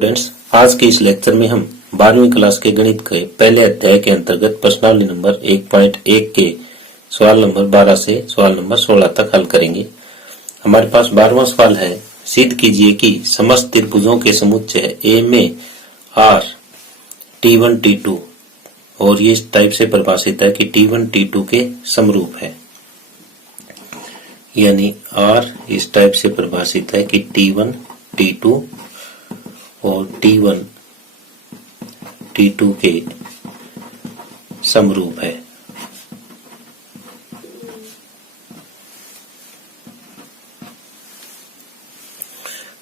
Students, आज के इस लेक्चर में हम 12वीं क्लास के गणित के पहले अध्याय के अंतर्गत प्रश्नावली नंबर 1.1 के सवाल नंबर 12 से सवाल नंबर 16 तक हल करेंगे। हमारे पास 12वां सवाल है, सिद्ध कीजिए कि समस्त त्रिभुजों के समुच्चय ए में आर T1 T2 और ये इस टाइप से परिभाषित है कि T1 T2 के समरूप है। यानी आर इस टाइप से परिभाषित है कि T1 T2 और T1 T2 के समरूप है।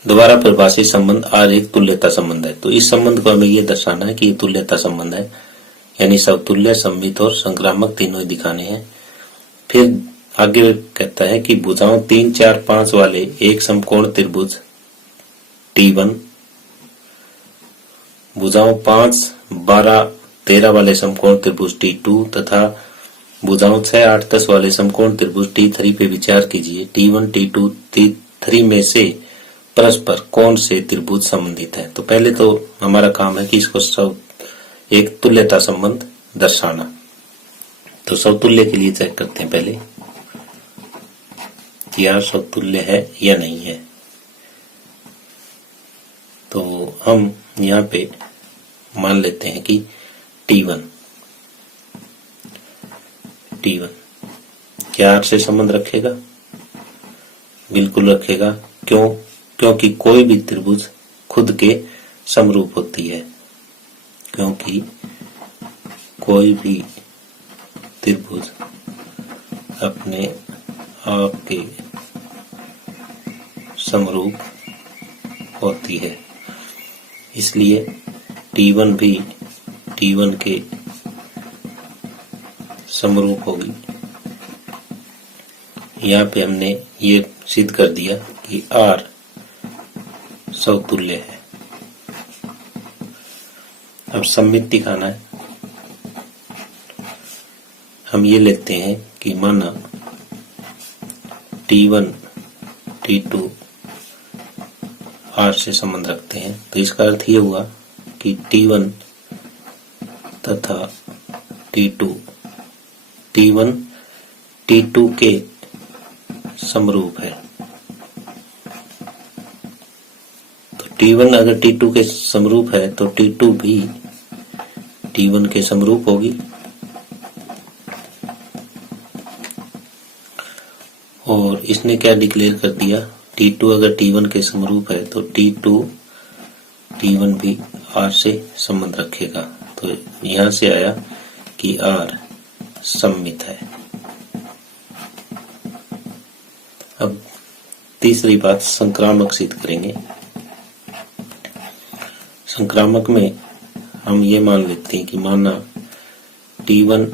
दोबारा परिभाषित संबंध आर एक तुल्यता संबंध है। तो इस संबंध को हमें यह दर्शाना है कि ये तुल्यता संबंध है, यानी समतुल्य, सममित और संक्रामक तीनों ही दिखाने हैं। फिर आगे कहता है कि भुजाओं 3, 4, 5 वाले एक समकोण त्रिभुज T1, भुजाओं 5, 12, 13 वाले समकोण त्रिभुज T2 तथा भुजाओं 6, 8, 10 वाले समकोण त्रिभुज T3 पे विचार कीजिए। T1 T2 T3 में से परस्पर कौन से त्रिभुज संबंधित है। तो पहले तो हमारा काम है कि इसको सब एक तुल्यता संबंध दर्शाना। तो समतुल्य के लिए चेक करते हैं पहले कि यार समतुल्य है या नहीं है। तो हम यहाँ पे मान लेते हैं कि T1 क्या आर से संबंध रखेगा? बिल्कुल रखेगा। क्यों? क्योंकि कोई भी त्रिभुज खुद के समरूप होती है। क्योंकि कोई भी त्रिभुज अपने आप के समरूप होती है, इसलिए T1 भी T1 के समरूप होगी। यहाँ पे हमने ये सिद्ध कर दिया कि R समतुल्य है। अब सममित दिखाना है। हम ये लेते हैं कि माना T1 T2 R से संबंध रखते हैं। तो इसका अर्थ ये हुआ कि T1 तथा T1 T2 के समरूप है। तो T1 अगर T2 के समरूप है तो T2 भी T1 के समरूप होगी। और इसने क्या डिक्लेयर कर दिया, T2 अगर T1 के समरूप है तो T1 भी R से संबंध रखेगा। तो यहां से आया कि R सममित है। अब तीसरी बात संक्रामक सिद्ध करेंगे। संक्रामक में हम ये मान लेते हैं कि माना T1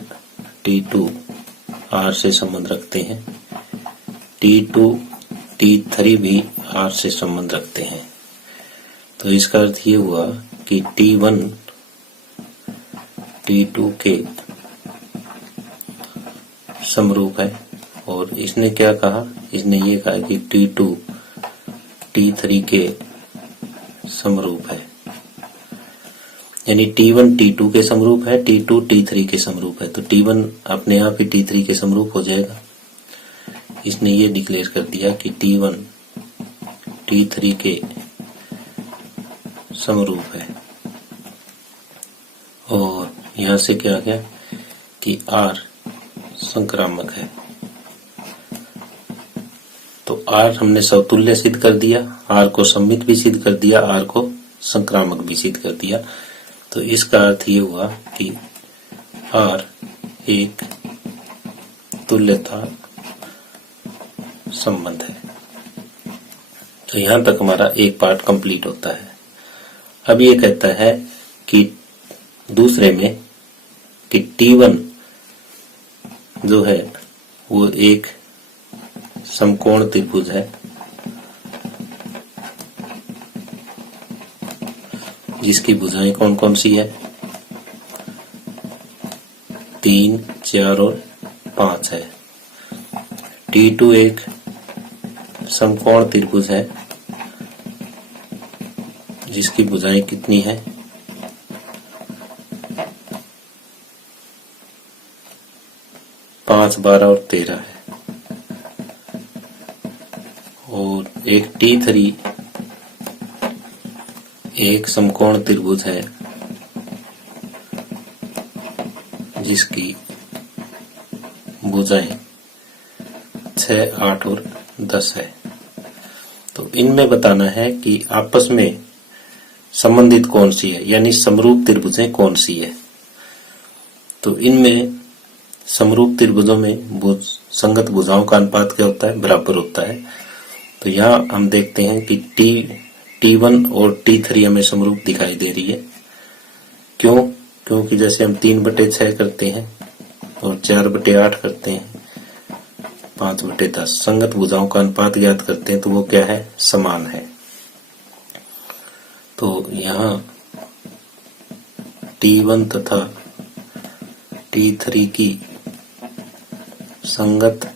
T2 R से संबंध रखते हैं, T2 T3 भी R से संबंध रखते हैं। तो इसका अर्थ ये हुआ कि T1 T2 के समरूप है। और इसने क्या कहा, इसने ये कहा कि T2 T3 के समरूप है। यानी T1 T2 के समरूप है, T2 T3 के समरूप है। तो T1 अपने आप ही T3 के समरूप हो जाएगा। इसने ये डिक्लेयर कर दिया कि T1 T3 के समरूप है। और यहां से क्या आ गया कि R संक्रामक है। तो R हमने समतुल्य सिद्ध कर दिया, R को सममित भी सिद्ध कर दिया, R को संक्रामक भी सिद्ध कर दिया। तो इसका अर्थ ये हुआ कि R एक तुल्यता संबंध है। तो यहां तक हमारा एक पार्ट कंप्लीट होता है। अब ये कहता है कि दूसरे में कि T1 जो है वो एक समकोण त्रिभुज है जिसकी भुजाएं कौन कौन सी है, 3, 4 और 5 है। T2 एक समकोण त्रिभुज है इसकी भुजाएं कितनी है? 5, 12 और 13 है। और एक T3 एक समकोण त्रिभुज है जिसकी भुजाएं 6, 8 और 10 है। तो इनमें बताना है कि आपस में संबंधित कौन सी है, यानी समरूप त्रिभुजें कौन सी है। तो इनमें समरूप त्रिभुजों में संगत भुजाओं का अनुपात क्या होता है? बराबर होता है। तो यहाँ हम देखते हैं कि T1 और T3 हमें समरूप दिखाई दे रही है। क्यों? क्योंकि जैसे हम 3/6 करते हैं और 4/8 करते हैं, 5/10 संगत भुजाओं का अनुपात ज्ञात करते हैं तो वो क्या है? समान है। तो यहाँ T1 तथा T3 की संगत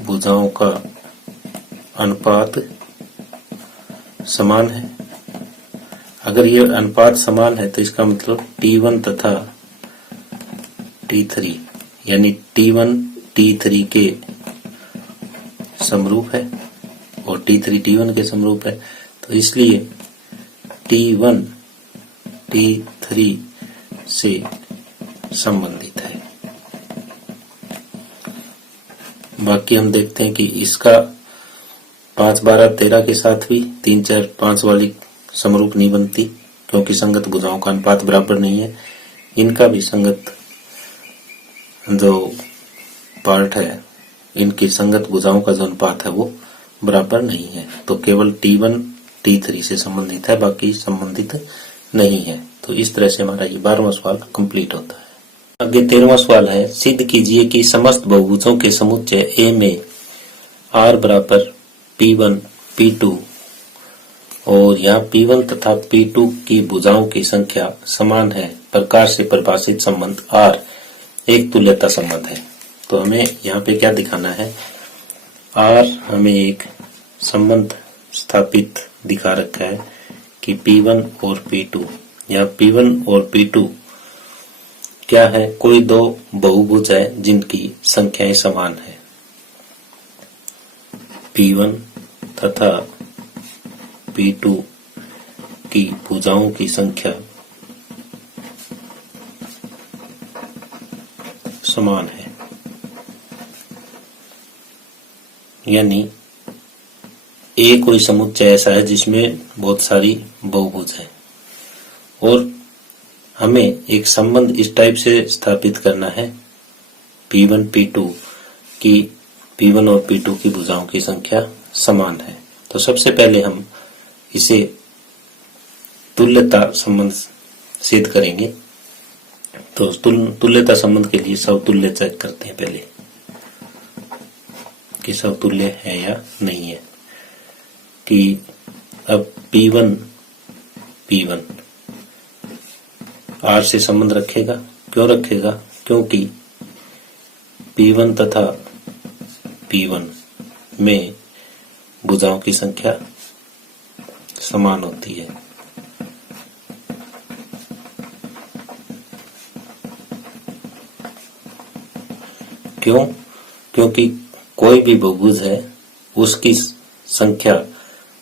भुजाओं का अनुपात समान है। अगर ये अनुपात समान है तो इसका मतलब T1 तथा T3 यानी T1 T3 के समरूप है और T3 T1 के समरूप है। तो इसलिए T1 T3 से संबंधित है। बाकी हम देखते हैं कि इसका 5, 12, 13 के साथ भी 3, 4, 5 वाली समरूप नहीं बनती क्योंकि संगत भुजाओं का अनुपात बराबर नहीं है। इनका भी संगत जो पार्ट है, इनकी संगत भुजाओं का जो अनुपात है वो बराबर नहीं है। तो केवल T1 T3 से संबंधित है, बाकी संबंधित नहीं है। तो इस तरह से हमारा ये 12वां सवाल कंप्लीट होता है। आगे 13वां सवाल है, सिद्ध कीजिए कि समस्त बहुभुजों के समुच्चय A में R बराबर P1 P2 और यहाँ P1 तथा P2 की भुजाओं की संख्या समान है प्रकार से परिभाषित संबंध R एक तुल्यता संबंध है। तो हमें यहाँ पे क्या दिखाना है? R हमें एक संबंध स्थापित दिखा रखा है कि P1 और P2, यहाँ P1 और P2 क्या है? कोई दो बहुभुज है जिनकी संख्याएं समान है। P1 तथा P2 की भुजाओं की संख्या समान है, यानी A कोई समुच्चय ऐसा है जिसमें बहुत सारी बहुभुज है और हमें एक संबंध इस टाइप से स्थापित करना है P1 P2 की P1 और P2 की भुजाओं की संख्या समान है। तो सबसे पहले हम इसे तुल्यता संबंध सिद्ध करेंगे। तो तुल्यता संबंध के लिए समतुल्य चेक करते हैं पहले कि समतुल्य है या नहीं है। कि अब P1 R से संबंध रखेगा। क्यों रखेगा? क्योंकि P1 तथा P1 में भुजाओं की संख्या समान होती है। क्यों? क्योंकि कोई भी बहुभुज है उसकी संख्या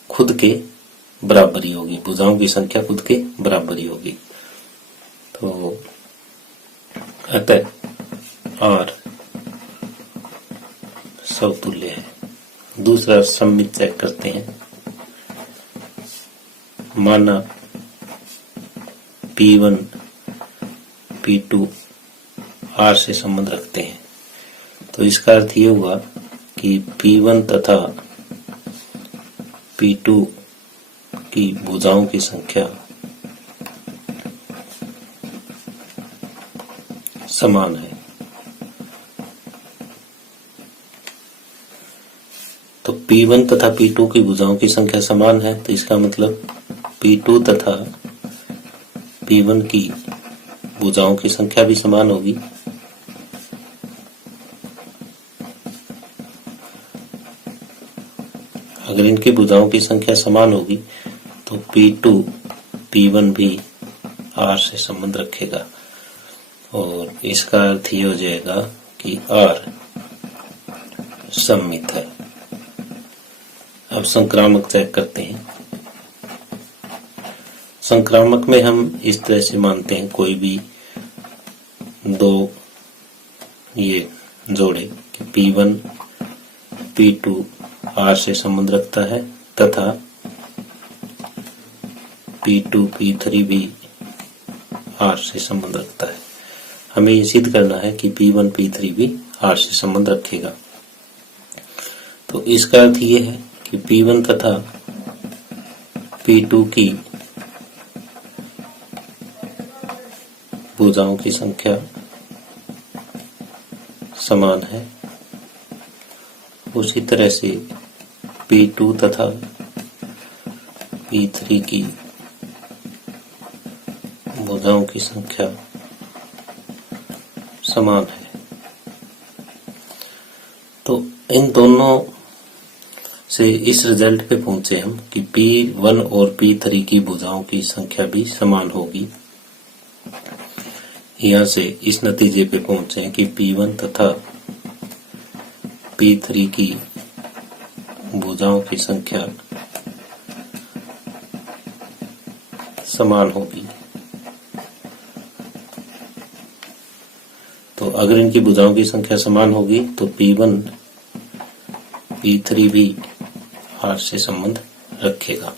खुद के बराबर ही होगी, भुजाओं की संख्या खुद के बराबर ही होगी। तो अतः R समतुल्य है। दूसरा सम्मित चेक करते हैं। माना P1 P2 R से संबंध रखते हैं तो इसका अर्थ ये हुआ कि P1 तथा P2 की भुजाओं की संख्या समान है। तो P1 तथा P2 की भुजाओं की संख्या समान है तो इसका मतलब P2 तथा P1 की भुजाओं की संख्या भी समान होगी। अगर इनकी भुजाओं की संख्या समान होगी तो P2 P1 भी R से संबंध रखेगा और इसका अर्थ ये हो जाएगा कि R सममित है। अब संक्रामक चेक करते हैं। संक्रामक में हम इस तरह से मानते हैं कोई भी दो ये जोड़े कि P1 P2 R से संबंध रखता है तथा P2 P3 भी R से संबंध रखता है। हमें ये सिद्ध करना है कि P1 P3 भी R से संबंध रखेगा। तो इसका अर्थ ये है कि P1 तथा P2 की भुजाओं की संख्या समान है। उसी तरह से P2 तथा P3 की भुजाओं की संख्या समान है। तो इन दोनों से इस रिजल्ट पे पहुंचे हम कि P1 और P3 की भुजाओं की संख्या भी समान होगी। यहाँ से इस नतीजे पे पहुंचे कि P1 तथा P3 की भुजाओं की संख्या समान होगी। तो अगर इनकी भुजाओं की संख्या समान होगी तो P1 P3 भी R से संबंध रखेगा।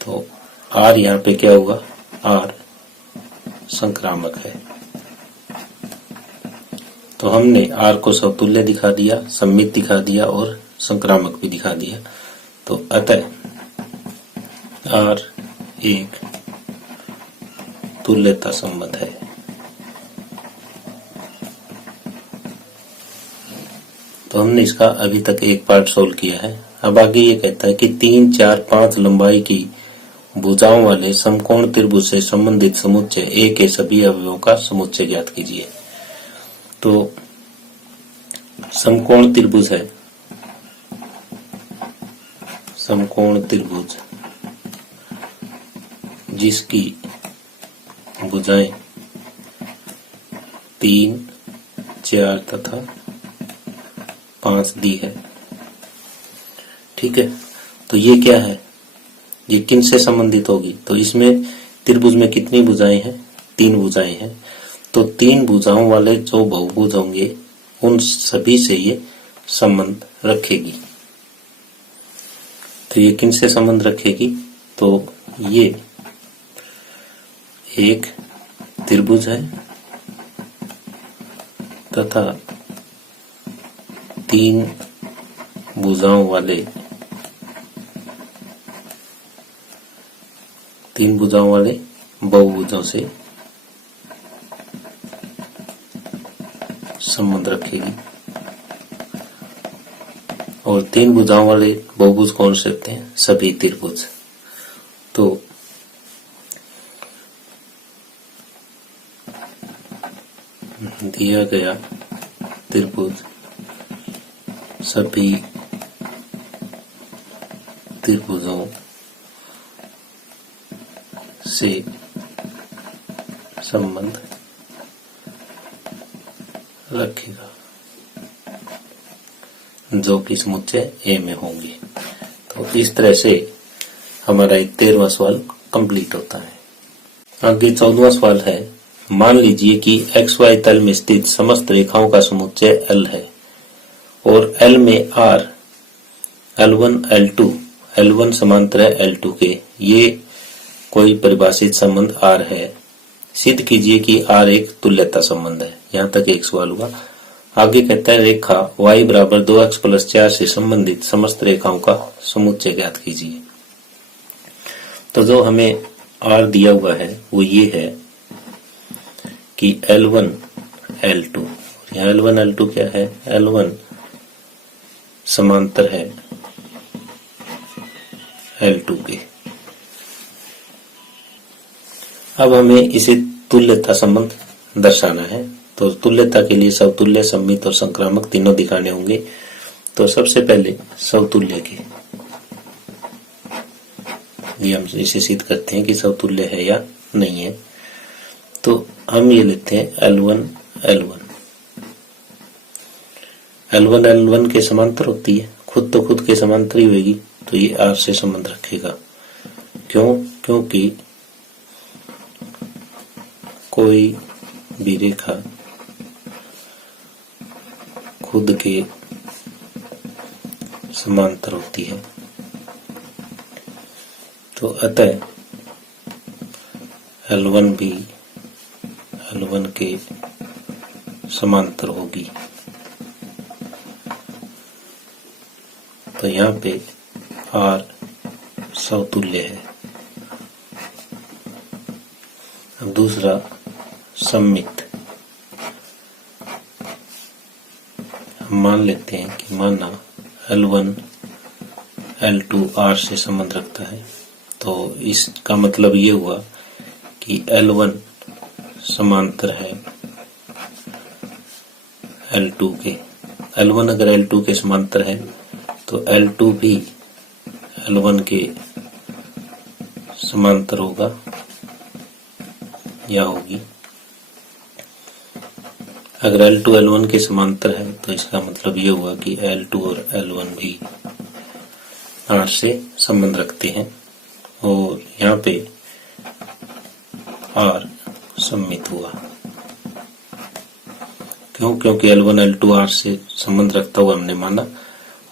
तो R यहाँ पे क्या हुआ? R संक्रामक है। तो हमने R को समतुल्य दिखा दिया, सममित दिखा दिया और संक्रामक भी दिखा दिया। तो अतः R एक तुल्यता संबंध है। तो हमने इसका अभी तक एक पार्ट सोल्व किया है। अब आगे ये कहता है कि 3, 4, 5 लंबाई की भुजाओं वाले समकोण त्रिभुज से संबंधित समुच्चय A के सभी अवयवों का समुच्चय ज्ञात कीजिए। तो समकोण त्रिभुज है, समकोण त्रिभुज जिसकी भुजाएं 3, 4 तथा 5 दी है। ठीक है, तो ये क्या है? ये किन से संबंधित होगी? तो इसमें त्रिभुज में कितनी भुजाएं हैं? 3 भुजाएं हैं। तो 3 भुजाओं वाले जो बहुभुज होंगे उन सभी से ये संबंध रखेगी। तो ये किन से संबंध रखेगी? तो ये एक त्रिभुज है तथा 3 भुजाओं वाले बहुभुजों से संबंध रखेगी। और 3 भुजाओं वाले बहुभुज कौन से होते हैं? सभी त्रिभुज। तो दिया गया त्रिभुज सभी त्रिभुजों से संबंध रखेगा जो कि समुच्चय A में होंगे। तो इस तरह से हमारा 13वां सवाल कंप्लीट होता है। आगे 14वां सवाल है, मान लीजिए कि XY तल में स्थित समस्त रेखाओं का समुच्चय L है और L में R L1 L2 L1 समांतर है L2 के, ये कोई परिभाषित संबंध R है। सिद्ध कीजिए कि R एक तुल्यता संबंध है। यहाँ तक एक सवाल हुआ। आगे कहता है रेखा y बराबर 2x + 4 से संबंधित समस्त रेखाओं का समुच्चय ज्ञात कीजिए। तो जो हमें R दिया हुआ है वो ये है कि L1 L2, यहाँ L1 L2 क्या है? L1 समांतर है L2 के। अब हमें इसे तुल्यता संबंध दर्शाना है। तो तुल्यता के लिए समतुल्य, सममित और संक्रामक तीनों दिखाने होंगे। तो सबसे पहले समतुल्य के यदि हम इसे सिद्ध करते हैं कि समतुल्य है या नहीं है। तो हम ये लेते हैं L1 L1 L1 L1 के समांतर होती है, खुद तो खुद के समांतर ही होगी, तो ये R से संबंध रखेगा। क्यों? क्योंकि कोई भी रेखा खुद के समांतर होती है, तो अतः L1 भी L1 के समांतर होगी। तो यहाँ पे R समतुल्य है। अब दूसरा सममित, हम मान लेते हैं कि माना L1 L2 R से संबंध रखता है, तो इसका मतलब ये हुआ कि L1 समांतर है L2 के। L1 अगर L2 के समांतर है तो L2 भी L1 के समांतर होगा या होगी। अगर L2 L1 के समांतर है तो इसका मतलब ये हुआ कि L2 और L1 भी R से संबंध रखते हैं, और यहाँ पे R सममित हुआ। क्यों? क्योंकि L1 L2 R से संबंध रखता हुआ हमने माना,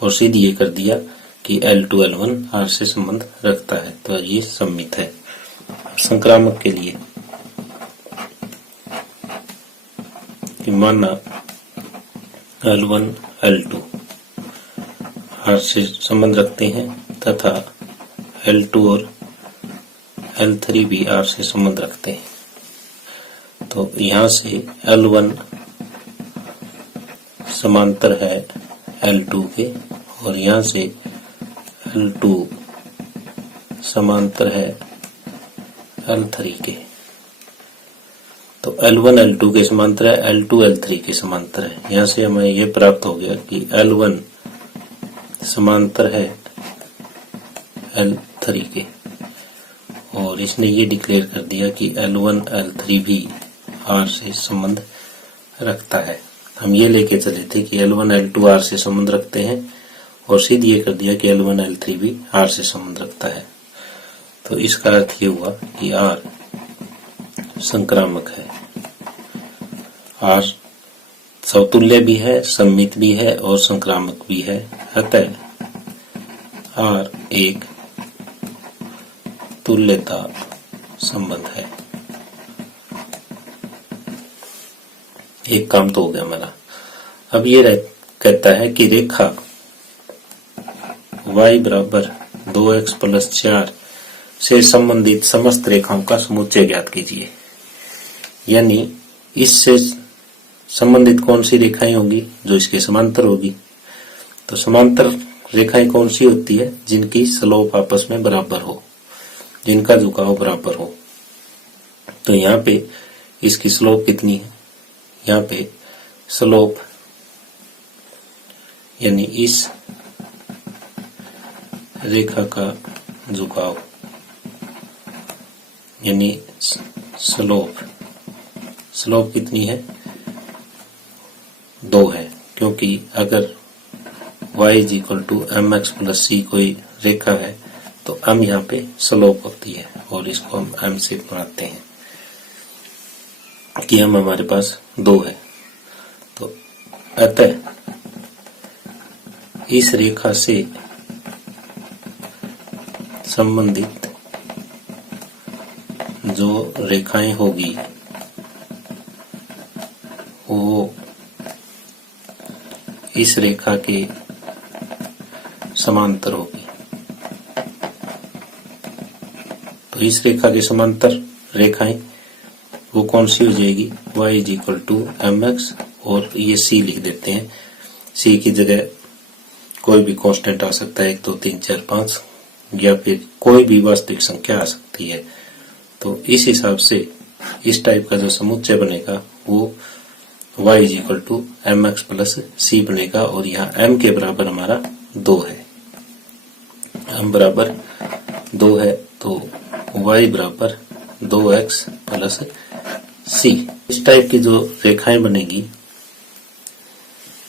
और सीधे ये कर दिया कि L2 L1 R से संबंध रखता है, तो ये सममित है। संक्रामक के लिए कि माना L1 L2 R से संबंध रखते हैं तथा L2 और L3 भी R से संबंध रखते हैं, तो यहाँ से L1 समांतर है L2 के, और यहाँ से L2 समांतर है L3 के। तो L1 L2 के समांतर है, L2 L3 के समांतर है। यहाँ से हमें ये प्राप्त हो गया कि L1 समांतर है L3 के, और इसने ये डिक्लेयर कर दिया कि L1 L3 भी R से संबंध रखता है। हम ये लेके चले थे कि L1 L2 R से संबंध रखते हैं, और सीधे ये कर दिया कि L1 L3 भी R से संबंध रखता है। तो इसका अर्थ ये हुआ कि R संक्रामक है। R समतुल्य भी है, सममित भी है और संक्रामक भी है। अतः R एक तुल्यता संबंध है। एक काम तो हो गया हमारा। अब ये कहता है कि रेखा y बराबर 2x + 4 से संबंधित समस्त रेखाओं का समुच्चय ज्ञात कीजिए। यानी इससे संबंधित कौन सी रेखाएं होंगी? जो इसके समांतर होगी। तो समांतर रेखाएं कौन सी होती है? जिनकी स्लोप आपस में बराबर हो, जिनका झुकाव बराबर हो। तो यहाँ पे इसकी स्लोप कितनी है? यहाँ पे स्लोप यानी इस रेखा का झुकाव यानी स्लोप कितनी है? 2 है। क्योंकि अगर y = mx + c कोई रेखा है तो m यहाँ पे स्लोप होती है, और इसको हम m से बनाते हैं कि m हमारे पास 2 है। तो अतः इस रेखा से संबंधित जो रेखाएं होगी वो इस रेखा के समांतर होगी। तो इस रेखा के समांतर रेखाएं वो कौन सी हो जाएगी? y = mx, और ये c लिख देते हैं। c की जगह कोई भी कांस्टेंट आ सकता है, 1 2 3 4 5, या फिर कोई भी वास्तविक संख्या आ सकती है। तो इस हिसाब से इस टाइप का जो समुच्चय बनेगा वो y = mx + c बनेगा, और यहाँ m के बराबर हमारा 2 है। m बराबर 2 है, तो y बराबर 2x प्लस c। इस टाइप की जो रेखाएं बनेगी,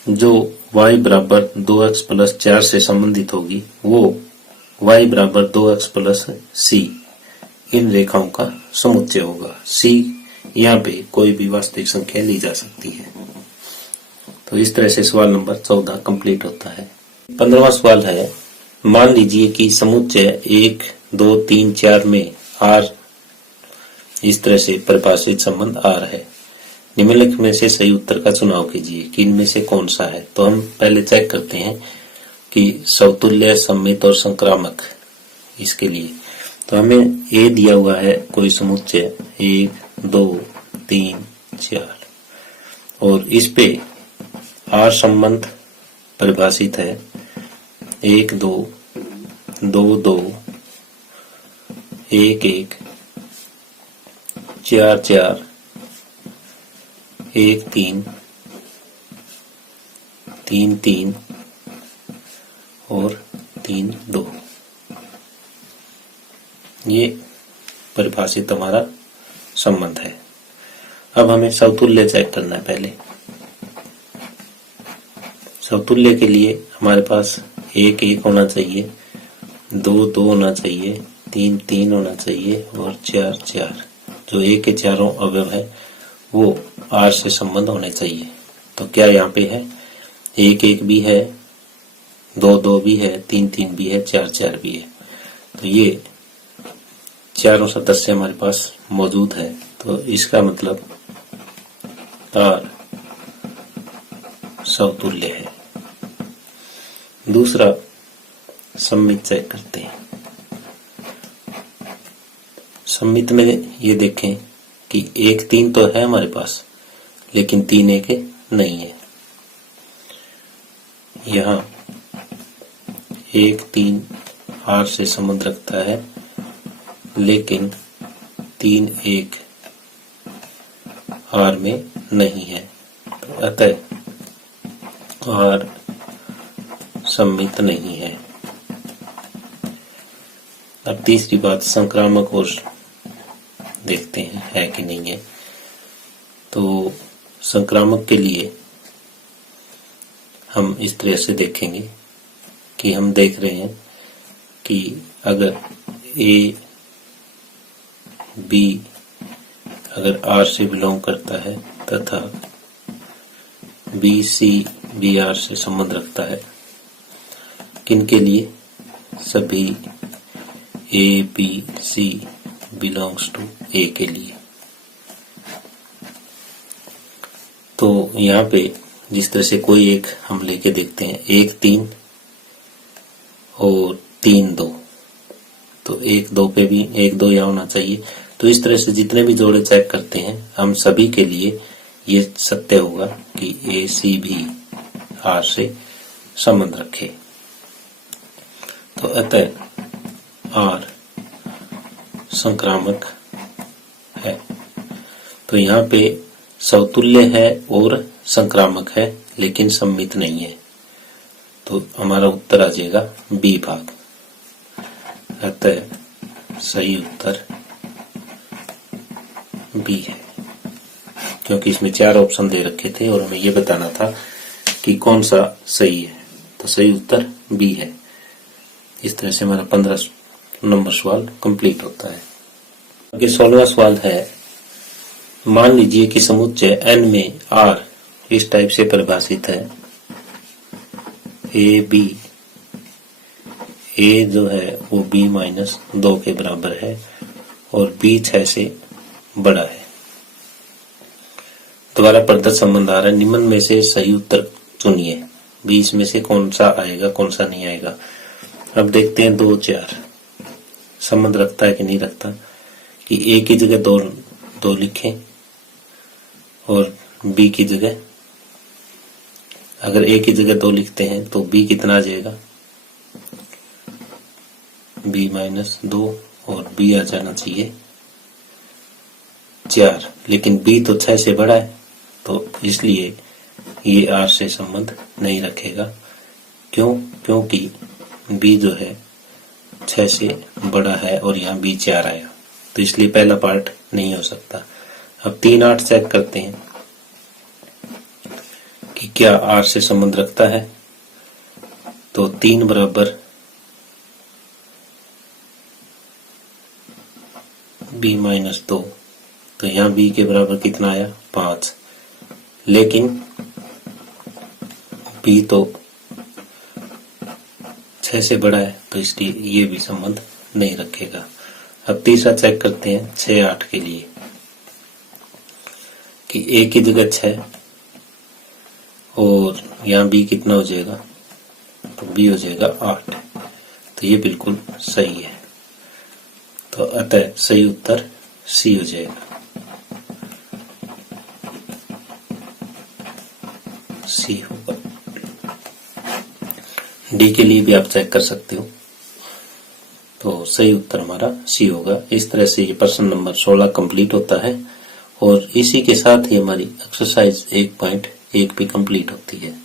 जो y बराबर 2x प्लस 4 से संबंधित होगी, वो y बराबर 2x प्लस c इन रेखाओं का समुच्चय होगा। c यहाँ पे कोई भी वास्तविक संख्या ली जा सकती है। तो इस तरह से सवाल नंबर 14 कंप्लीट होता है। 15वां सवाल है, मान लीजिए कि समुच्चय 1, 2, 3, 4 में r इस तरह से परिभाषित संबंध r है। निम्नलिखित में से सही उत्तर का चुनाव कीजिए कि इनमें से कौन सा है। तो हम पहले चेक करते हैं कि समतुल्य, सममित और संक्रामक इसके लिए। तो हमें ए दिया हुआ है कोई समुच्चय 1, 2, 3, 4 और इस पे आर संबंध परिभाषित है 1, 2, 2, 2, 1, 1, 4, 4, 1, 3, 3, 3 और 3, 2। ये परिभाषित हमारा संबंध है। अब हमें समतुल्य चेक करना है। पहले समतुल्य के लिए हमारे पास 1, 1 होना चाहिए, 2, 2 होना चाहिए, 3, 3 होना चाहिए और 4, 4। जो ए के चारों अवयव है वो आर से संबंध होने चाहिए। तो क्या यहाँ पे है? 1, 1 भी है, 2, 2 भी है, 3, 3 भी है, 4, 4 भी है। तो ये चारों सदस्य हमारे पास मौजूद है। तो इसका मतलब आर समतुल्य है। दूसरा सममित चेक करते हैं। सममित में ये देखें कि 1, 3 तो है हमारे पास, लेकिन 3, 1 नहीं है। यहाँ 1, 3 आर से संबंध रखता है, लेकिन 3, 1 आर में नहीं है। तो अतः आर सममित नहीं है। अब तीसरी बात, संक्रामक और देखते हैं है कि नहीं है। तो संक्रामक के लिए हम इस तरह से देखेंगे कि हम देख रहे हैं कि अगर ए बी अगर आर से बिलोंग करता है तथा बी सी बी आर से संबंध रखता है, किनके लिए? सभी A B C belongs to A के लिए। तो यहाँ पे जिस तरह से कोई एक हम लेके देखते हैं, 1, 3 और 3, 2। तो 1, 2 पे भी 1, 2 यहाँ होना चाहिए। तो इस तरह से जितने भी जोड़े चेक करते हैं, हम सभी के लिए ये सत्य होगा कि ए सी भी आर से संबंध रखे। तो अतः आर संक्रामक है। तो यहाँ पे समतुल्य है और संक्रामक है, लेकिन सममित नहीं है। तो हमारा उत्तर आ जाएगा बी भाग। अतः सही उत्तर बी है, क्योंकि इसमें 4 ऑप्शन दे रखे थे और हमें ये बताना था कि कौन सा सही है। तो सही उत्तर बी है। इस तरह से हमारा 15 नंबर सवाल कंप्लीट होता है। आगे 16वां सवाल है, मान लीजिए कि समुच्चय n में r इस टाइप से परिभाषित है। ए बी, ए जो है वो b-2 के बराबर है और b 6 से बड़ा है। द्वारा प्रदत्त संबंध आ रहा है। निम्न में से सही उत्तर चुनिए। 20 में से कौन सा आएगा, कौन सा नहीं आएगा। अब देखते हैं 2, 4 संबंध रखता है कि नहीं रखता। कि ए की जगह 2 लिखें और बी की जगह, अगर ए की जगह 2 लिखते हैं तो बी कितना आ जाएगा? b-2 और बी आ जाना चाहिए 4। लेकिन बी तो 6 से बड़ा है, तो इसलिए ये आर से संबंध नहीं रखेगा। क्यों? क्योंकि बी जो है 6 से बड़ा है और यहाँ बी 4 आया, तो इसलिए पहला पार्ट नहीं हो सकता। अब 3 8 चेक करते हैं कि क्या आर से संबंध रखता है। तो 3 बराबर बी माइनस 2, तो यहाँ बी के बराबर कितना आया 5, लेकिन बी तो 6 से बड़ा है, तो इसलिए ये भी संबंध नहीं रखेगा। अब तीसरा चेक करते हैं 6 8 के लिए कि ए की जगह 6 और यहाँ बी कितना हो जाएगा, तो बी हो जाएगा 8, तो ये बिल्कुल सही है। तो अतः सही उत्तर सी हो जाएगा, सी होगा। डी के लिए भी आप चेक कर सकते हो, तो सही उत्तर हमारा सी होगा। इस तरह से ये प्रश्न नंबर 16 कंप्लीट होता है और इसी के साथ ही हमारी एक्सरसाइज 1.1 भी कंप्लीट होती है।